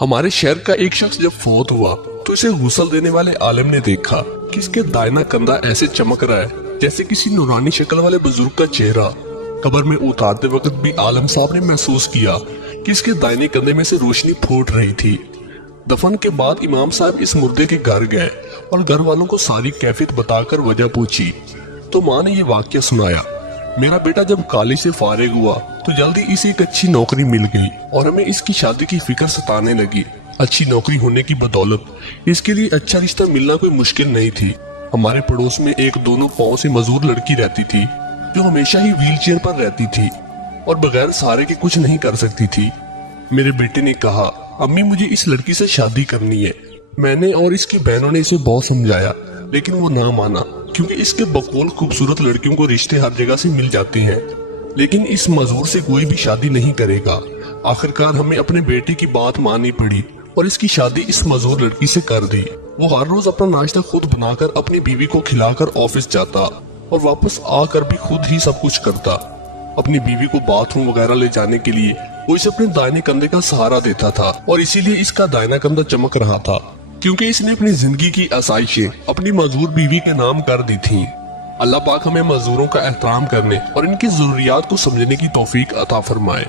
हमारे शहर का एक शख्स जब फौत हुआ तो इसे गुस्ल देने वाले आलिम ने देखा कि इसके दाहिना कंधा ऐसे चमक रहा है जैसे किसी नूरानी शक्ल वाले बुजुर्ग का चेहरा। कब्र में उतारते वक्त भी आलिम साहब ने महसूस किया कि इसके दाहिने कंधे में से रोशनी फूट रही थी। दफन के बाद इमाम साहब इस मुर्दे के घर गए और घर वालों को सारी कैफियत बताकर वजह पूछी तो माँ ने ये वाक्य सुनाया, मेरा बेटा जब कॉलेज से फारिग हुआ तो जल्दी इसे एक अच्छी नौकरी मिल गई और हमें इसकी शादी की फिक्र सताने लगी। अच्छी नौकरी होने की बदौलत इसके लिए अच्छा रिश्ता मिलना कोई मुश्किल नहीं थी। हमारे पड़ोस में एक दोनों पाँव से मजदूर लड़की रहती थी जो हमेशा ही व्हील चेयर पर रहती थी और बगैर सहारे के कुछ नहीं कर सकती थी। मेरे बेटे ने कहा, अम्मी मुझे इस लड़की से शादी करनी है। मैंने और इसकी बहनों ने इसे बहुत समझाया लेकिन वो ना माना क्योंकि इसके बकौल खूबसूरत लड़कियों को रिश्ते हर जगह से मिल जाते हैं, लेकिन इस मजदूर से कोई भी शादी नहीं करेगा। आखिरकार हमें अपने बेटे की बात माननी पड़ी और इसकी शादी इस मजदूर लड़की से कर दी। वो हर रोज अपना नाश्ता खुद बनाकर अपनी बीवी को खिलाकर ऑफिस जाता और वापस आकर भी खुद ही सब कुछ करता। अपनी बीवी को बाथरूम वगैरह ले जाने के लिए वो इसे अपने दाहिने कंधे का सहारा देता था और इसीलिए इसका दाहिना कंधा चमक रहा था क्योंकि इसने अपनी जिंदगी की आसाइशें अपनी मजदूर बीवी के नाम कर दी थी। अल्लाह पाक हमें मजदूरों का एहतराम करने और इनकी जरूरियात को समझने की तौफीक अता फरमाए।